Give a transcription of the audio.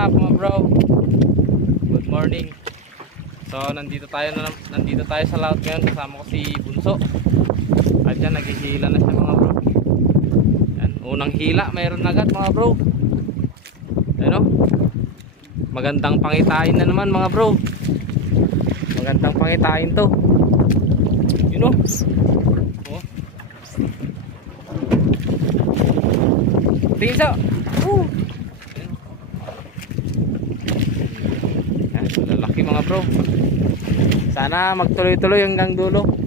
up mga bro? Good morning. So nandito tayo sa laut ngayon, kasama ko si Bunso. At yan, naghihila na siya mga bro. Yan, unang hila mayroon agad mga bro. Ano? Magandang pangitain na naman mga bro. Magandang pangitain to. You know? Oh. Tingin sa. Yan, lalaki mga bro. Sana magtuloy-tuloy hanggang dulo.